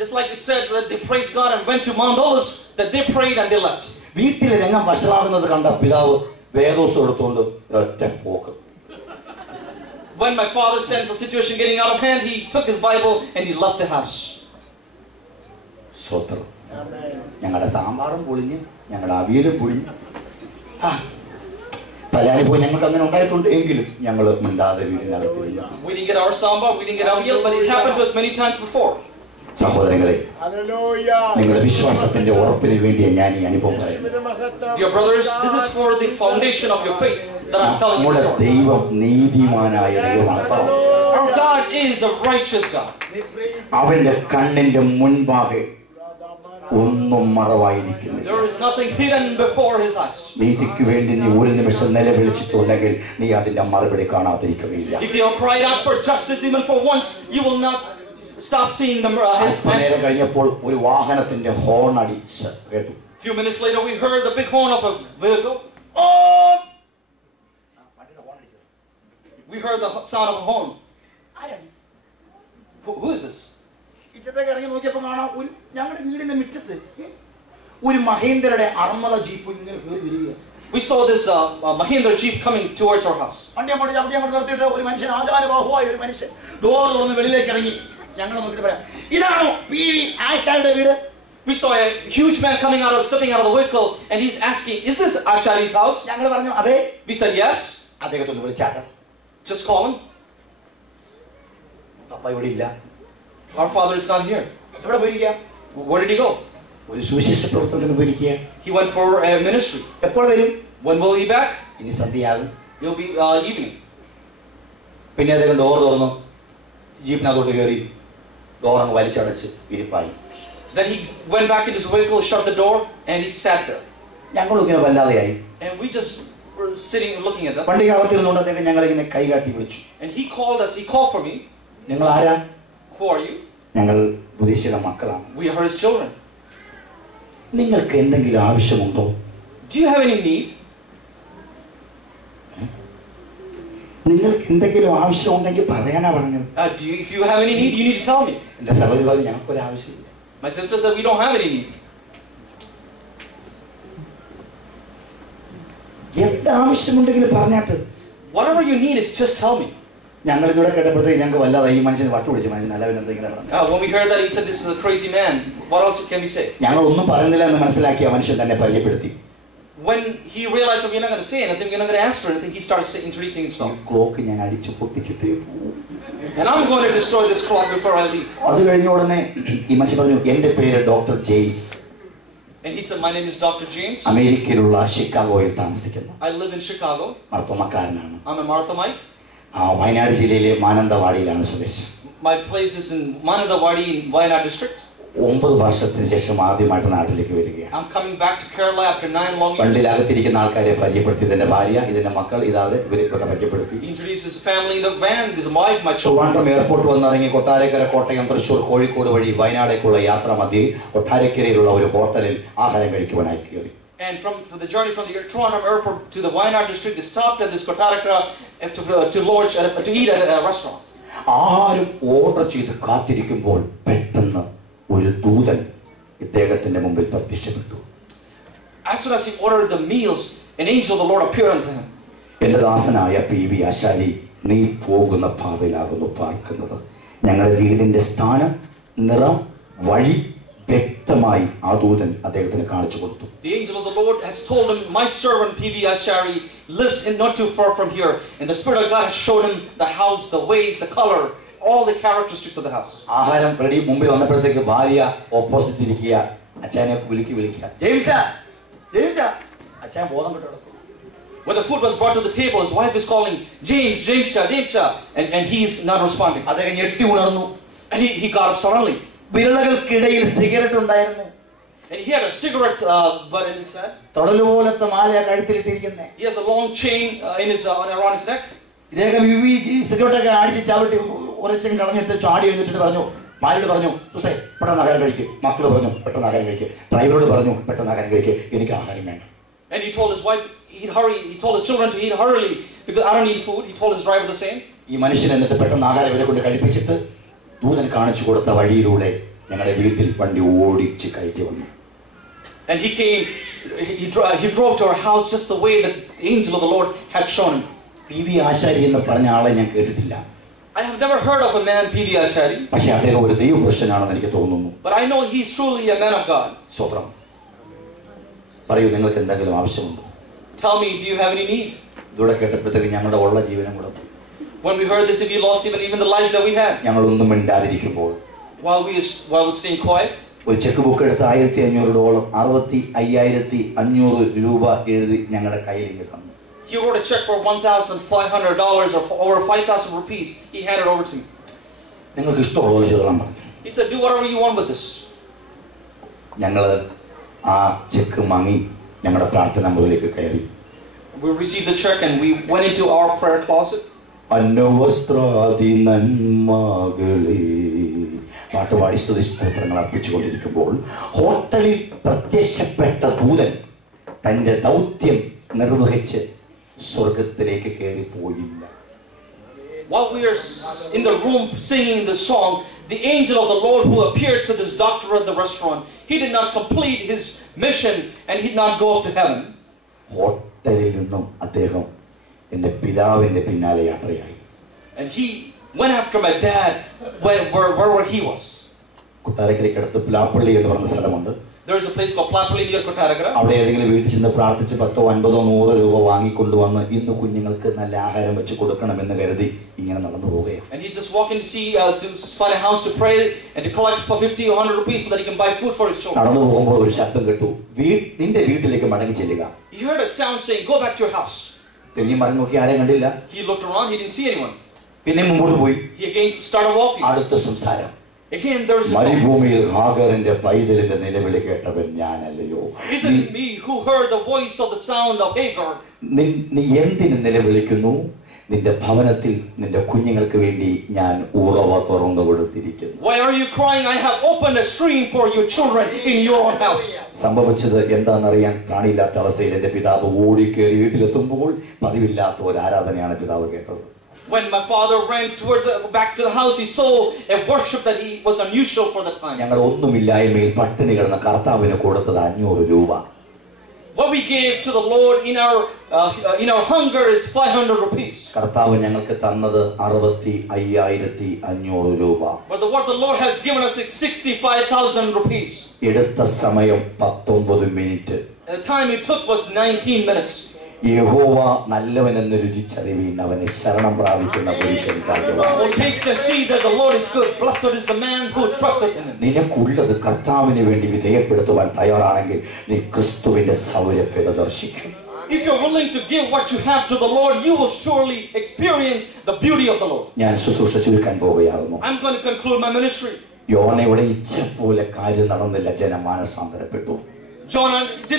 Just like it said that they praised God and went to Mount Olives, that they prayed and they left. വീട്ടിലെ രംഗം വഷളാകുന്നത് കണ്ട പിതാവ് വേദോസം എടുത്തുകൊണ്ട് ഒറ്റ പോക്ക്. When my father sensed the situation getting out of hand, he took his Bible and he left the house. സ്വത്രം. ഞങ്ങളുടെ സാമ്പാറും പൊളിഞ്ഞ്, ഞങ്ങളുടെ അവിയലും പൊളിഞ്ഞ്. പലാനി പോയി ഞങ്ങൾക്ക് അങ്ങനെ ഉണ്ടായിട്ടുണ്ട് എങ്കിലും ഞങ്ങൾ മിണ്ടാതെ വീടിനകത്തില്ല. We didn't get our sambar, we didn't get our meal, but it happened to us many times before. സഹോദരങ്ങളെ, നിങ്ങളുടെ വിശ്വാസത്തിന്റെ ഉറപ്പിന് വേണ്ടി ഞാൻ ഈ അനുഭവം പറയുന്നു. Dear brothers, this is for the foundation of your faith that I'm telling you. നമ്മുടെ ദൈവം നീതിമാനായ ദൈവമാണ്. Our God is a righteous God. അവന്റെ കണ്ണിന്റെ മുൻപാകെ ഒന്നും മറവായിരിക്കുന്നില്ല. There is nothing hidden before his eyes. നീതിക്ക് വേണ്ടി നീ ഒരു നിമിഷം നിലവിളിച്ചിട്ടുണ്ടെങ്കിൽ നീ അതിന്റെ മറുപടി കാണാതിരിക്കുകയില്ല. If you have cried out for justice even for once, you will not stop seeing his നേരം കഴിഞ്ഞപ്പോൾ ഒരു വാഹനത്തിന്റെ ഹോൺ അടി കേട്ടു. Few minutes later we heard the big horn of a vehicle. We heard the sound of a horn. Who is this? ഇറ്റത്തേക്ക് ഇറങ്ങി നോക്കിയപ്പോൾ കാണാം ഞങ്ങളുടെ വീടിന്റെ മുറ്റത്ത് ഒരു മഹേന്ദ്രയുടെ അർമ്മല ജീപ്പ് ഇങ്ങനെ കയറി വരിക. We saw this Mahindra jeep coming towards our house. വണ്ടി അങ്ങോട്ട് നിർത്തിയിട്ട് ഒരു മനുഷ്യൻ ആചാരബാഹുവായ ഒരു മനുഷ്യൻ ഡോർ തുറന്ന് വെളിയിലേക്ക് ഇറങ്ങി. ഞങ്ങൾ നോക്കിയിട്ട് പറയാം, ഇതാണോ PV ആശാരിയുടെ വീട്? We saw a huge man stepping out of the vehicle, and he's asking, "Is this Ashaari's house?" ഞങ്ങൾ പറഞ്ഞു അതെ. We said yes. അദ്ദേഹത്തെ ഒന്ന് വിളിച്ചാട്ടെ. Just call him. പപ്പ ഇവിടെ ഇല്ല. Our father is not here. എവിടെ പോയിരിക്കുക? Where did he go? ഒരു സുവിശേഷ പ്രവർത്തനത്തിന് പോയിരിക്കുക. He went for a ministry. എപ്പോൾ വരും? When will he be back? ഇനി സന്ധ്യയാകും. It'll be evening. പിന്നെ അദ്ദേഹം ഡോർ തുറന്നു ജീപ്പിനകത്തോട്ട് കയറി ഡോർ അങ്ങ് വലിച്ചടച്ച് ഇരിപ്പായി. Then he went back in his vehicle, shut the door, and he sat there. ഞങ്ങളും ഇങ്ങനെ വല്ലാതെയായി. And we just were sitting and looking at that. വണ്ടിക്കകത്തിരുന്നുകൊണ്ട് അദ്ദേഹം ഞങ്ങളിങ്ങനെ കൈകാട്ടി വിളിച്ചു. And he called us. He called for me. നിങ്ങൾ ആരാ? Who are you? ഞങ്ങൾ ഉദ്ദേശിച്ച മക്കളാണ്. We are his children. നിങ്ങൾക്ക് എന്തെങ്കിലും ആവശ്യമുണ്ടോ? Do you have any need? നിങ്ങൾക്ക് എന്തെങ്കിലും ആവശ്യമുണ്ടെങ്കിൽ പറയാനാ പറഞ്ഞത്. If you have any need, you need to tell me. എന്റെ സഹോദരി പറഞ്ഞു ഞങ്ങൾക്കൊരു ആവശ്യമില്ല. My sister said we don't have any need. എന്ത് ആവശ്യമുണ്ടെങ്കിലും പറഞ്ഞാട്ട്. Whatever you need is just tell me. ഞങ്ങൾ ഇവിടെ കേട്ടപ്പോഴത്തേക്ക് ഞങ്ങൾക്ക് വല്ലാതെ ഈ മനുഷ്യനെ വട്ടുപിടിച്ച് മനുഷ്യൻ അല്ല എന്തെങ്കിലും പറഞ്ഞു. When we heard that, he said this is a crazy man. What else can we say? ഞങ്ങൾ ഒന്നും പറയുന്നില്ല എന്ന് മനസ്സിലാക്കിയ മനുഷ്യൻ തന്നെ പരിചയപ്പെടുത്തി. When he realized that we're not going to say anything, we're not going to answer anything, he started introducing himself. Clock ഞാൻ അടിച്ചു പൊട്ടിച്ചിട്ടേ പോകും. And I'm going to destroy this clock before I leave. അത് കഴിഞ്ഞ ഉടനെ ഈ മനുഷ്യൻ പറഞ്ഞു എന്റെ പേര് doctor James. And he said my name is Dr. James. അമേരിക്കയിലുള്ള ഷിക്കാഗോയിൽ താമസിക്കുന്നു. I live in Chicago. മർത്തോമക്കാരനാണ്. I'm a Marthamite. Wayanad ജില്ലയിലെ മാനന്തവാടിയിലാണ് സ്വദേശം. My place is in Manandawadi in Wayanad district. 9 വർഷത്തിന് ശേഷം ആദ്യമായിട്ട് നാട്ടിലേക്ക് വരികയാണ്. I'm coming back to Kerala after 9 long years. വണ്ടിയിലകത്തിരിക്കുന്ന ആൾക്കാരെ പരിചയപ്പെടുത്തി. ഇതിന്റെ ഭാര്യ, ഇതിന്റെ മക്കൾ, ഇതാവരെ ഇവരെ പരിചയപ്പെടുത്തി. He introduced his family in the van, his wife, my children. Trivandrum airport വന്നിറങ്ങി കൊട്ടാരക്കര, കോട്ടയം, തൃശ്ശൂർ, കോഴിക്കോട് വഴി വയനാടേക്കുള്ള യാത്ര മധ്യേ കൊട്ടാരക്കരയിലുള്ള ഒരു ഹോട്ടലിൽ ആഹാരം കഴിക്കുവാനായി കയറി. And from the journey from the Trondheim airport to the Wayanad district, they stopped at this Kottarakara to eat at a restaurant. ആഹാരം order ചെയ്ത് കാത്തിരിക്കുമ്പോൾ പെട്ടെന്ന് ഒരു ദൂതൻ ഇദ്ദേഹത്തിന്റെ മുമ്പിൽ പ്രത്യക്ഷപ്പെട്ടു. As soon as he ordered the meals, an angel of the Lord appeared unto him. എന്റെ ദാസനായ PV ആശാരി, നീ പോകുന്ന പാതയിലാകുന്നു പാർക്കുന്നത്. ഞങ്ങളുടെ വീടിന്റെ സ്ഥാനം, നിറം, വഴി വ്യക്തമായി ആ ദൂതൻ അദ്ദേഹത്തിന് കാണിച്ചു കൊടുത്തു. The angel of the Lord has told him, my servant PV Ashaari lives in not too far from here, and the Spirit of God has showed him the house, the ways, the color, all the characteristics of the house. ആഹാരം ready മുമ്പിൽ വന്നപ്പോഴത്തേക്ക് ഭാര്യ opposite ഇരിക്കുക. അച്ഛനെ വിളിക്കുക, ജെയിംസാ ജെയിംസാ. അച്ഛൻ ബോധം വിട്ടു കിടക്കും. When the food was brought to the table, his wife is calling, James, and he is not responding. അദ്ദേഹം ഞെട്ടി ഉണർന്നു. And he got up suddenly. വിരലുകൾക്കിടയിൽ സിഗരറ്റ് ഉണ്ടായിരുന്നു. And he had a cigarette butt in his hand. തൊടലുപോലത്തെ മാല കഴുത്തിലിട്ടിരിക്കുന്നേ. He has a long chain around his neck. ഇദ്ദേഹം ഈ സിഗരറ്റൊക്കെ അടിച്ച് ചവിട്ടി ഉറച്ചും കളഞ്ഞിട്ട് ചാടി എഴുന്നിട്ട് പറഞ്ഞു, ഭാര്യയോട് പറഞ്ഞു, സുസേ പെട്ടെന്ന് ആഹാരം കഴിക്കുക. മക്കള് പറഞ്ഞു പെട്ടെന്ന് ആഹാരം കഴിക്കുക. ഡ്രൈവറോട് പറഞ്ഞു പെട്ടെന്ന് ആഹാരം കഴിക്കുക, എനിക്ക് ആഹാരം വേണം. And he told his wife, hurry. He told his children to eat hurriedly because I don't need food. He told his driver the same. ഈ മനുഷ്യൻ എന്നിട്ട് പെട്ടെന്ന് ആഹാരം ഇവരെ കൊണ്ട് കഴിപ്പിച്ചിട്ട് ദൂതൻ കാണിച്ചു കൊടുത്ത വഴിയിലൂടെ ഞങ്ങളുടെ വീട്ടിൽ വണ്ടി ഓടിച്ച് കയറ്റി വന്നു. And he came, he drove to our house just the way that the angel of the Lord had shown him. PV ആശാരി എന്ന് പറഞ്ഞ ആളെ ഞാൻ കേട്ടിട്ടില്ല. I have never heard of a man, PV Ashaari. പക്ഷേ അദ്ദേഹം ഒരു ദൈവപുരുഷനാണെന്ന് എനിക്ക് തോന്നുന്നു. But I know he's truly a man of God. സ്തോത്രം. പറയൂ, നിങ്ങൾക്ക് എന്തെങ്കിലും ആവശ്യമുണ്ടോ? Tell me, do you have any need? ഇതോടെ കേട്ടപ്പോഴത്തേക്ക് ഞങ്ങളുടെ ഉള്ള ജീവനം കൂടെ പോയി. When we heard this, if we lost even the life that we had. ഞങ്ങളൊന്നും മിണ്ടാതിരിക്കുമ്പോൾ while we staying quiet, ഒരു ചെക്ക് ബുക്ക് എടുത്ത് $1,500 $65,500 രൂപ എഴുതി ഞങ്ങളുടെ കയ്യിലേക്ക് തന്നു. He wrote a check for $1,500 or over 5,000 rupees. He handed it over to me. നിങ്ങൾക്ക് ഇഷ്ടമുള്ളത് ചെയ്തോളാൻ പറഞ്ഞു. He said, do whatever you want with this. ഞങ്ങൾ ആ ചെക്ക് വാങ്ങി ഞങ്ങളുടെ പ്രാർത്ഥനാ മുറിയിലേക്ക് കയറി. We received the check and we went into our prayer closet. അന്നവസ്ത്രാദി നന്മകളെ പാട്ടുപാടി സ്തുതിസ്തോത്രങ്ങൾ അർപ്പിച്ചുകൊണ്ടിരിക്കുമ്പോൾ ഹോട്ടലിൽ പ്രത്യക്ഷപ്പെട്ട ദൂതൻ തന്റെ ദൗത്യം നിർവഹിച്ച് സ്വർഗത്തിലേക്ക് കയറി പോയില്ല. While we are in the room singing the song, the angel of the Lord who appeared to this doctor at the restaurant, he did not complete his mission and he did not go up to heaven. ഹോട്ടലിൽ നിന്നും അദ്ദേഹം എൻ്റെ പിതാവിൻ്റെ പിന്നാലെ യാത്രയായി. And he went after my dad where he was. കൊട്ടാരക്കരയ്ക്കടുത്ത് Plappally എന്ന് പറഞ്ഞ സ്ഥലമുണ്ട്. There is a place called Plappalli near Kottarakara. അവിടെ ഏതെങ്കിലും വീട്ടിൽ ചെന്ന് പ്രാർത്ഥിച്ച് 10, 50, 100 രൂപ വാങ്ങിക്കൊണ്ടുവന്ന് ഇന്ന് കുഞ്ഞുങ്ങൾക്ക് നല്ല ആഹാരം വെച്ച് കൊടുക്കണമെന്ന് കരുതി ഇങ്ങനെ നടന്നു പോവുകയാണ്. And he just walking to see to find a house to pray and to collect for 50 or 100 rupees so that he can buy food for his children. നടന്നു പോകുമ്പോൾ ഒരു ശബ്ദം കേട്ടു, നിന്റെ വീട്ടിലേക്ക് മടങ്ങി ചെല്ലുക. He heard a sound saying, go back to your house. തിരിഞ്ഞു മറിഞ്ഞു നോക്കി ആരെയും കണ്ടില്ല. He looked around, he didn't see anyone. പിന്നെ മുമ്പോട്ട് പോയി. He again started walking. അടുത്ത സംസാരം. Again there was മരുഭൂമിയിൽ ഹാഗറിന്റെ പൈതലിന്റെ നിലവിളി കേട്ടവൻ ഞാനല്ലയോ? Isn't it me who heard the voice of the sound of Hagar? നീ എന്തിന് നിലവിളിക്കുന്നു? നിന്റെ ഭവനത്തിൽ നിന്റെ കുഞ്ഞുങ്ങൾക്ക് വേണ്ടി ഞാൻ ഉറവ തുറന്നു കൊടുത്തിരിക്കുന്നു. Why are you crying? I have opened a stream for your children in your own house. സംഭവിച്ചത് എന്താണെന്നറിയാൻ പ്രാണിയില്ലാത്ത അവസ്ഥയിൽ എന്റെ പിതാവ് ഓടിക്കേറി വീട്ടിലെത്തുമ്പോൾ പതിവില്ലാത്ത ഒരു ആരാധനയാണ് പിതാവ് കേട്ടത്. When my father ran back to the house, he saw a worship that he was unusual for the time. ഞങ്ങൾ ഒന്നുമില്ലായ്മയിൽ പട്ടിണി കിടന്ന കർത്താവിന് കൊടുത്തത് 500 രൂപ. What we gave to the Lord in our hunger is 500 rupees. കർത്താവ് ഞങ്ങൾക്ക് തന്നത് 65,500 രൂപ. But what the Lord has given us is 65,000 rupees. എടുത്ത സമയം 19 minute. The time it took was 19 minutes. യഹോവ നല്ലവനെന്ന് രുചിച്ചറിവീൻ, അവനെ ശരണം പ്രാപിക്കുന്ന പുരുഷൻ ഭാഗ്യവാൻ. Oh, taste and see that the Lord is good. Blessed is the man who trusteth in him. നിനക്കുള്ളത് കർത്താവിന് വേണ്ടി വിധേയപ്പെടുത്തുവാൻ തയ്യാറാണെങ്കിൽ നീ ക്രിസ്തുവിന്റെ സൗരഭ്യത ദർശിക്കും. If you're willing to give what you have to the Lord, you will surely experience the beauty of the Lord. ഞാൻ ശുശ്രൂഷ ചുരുക്കാൻ പോവുകയാകുന്നു. I'm going to conclude my ministry. യോനയുടെ ഇച്ഛ പോലെ കാര്യം നടന്നില്ല, ജനം മാനസാന്തരപ്പെട്ടു. John didn't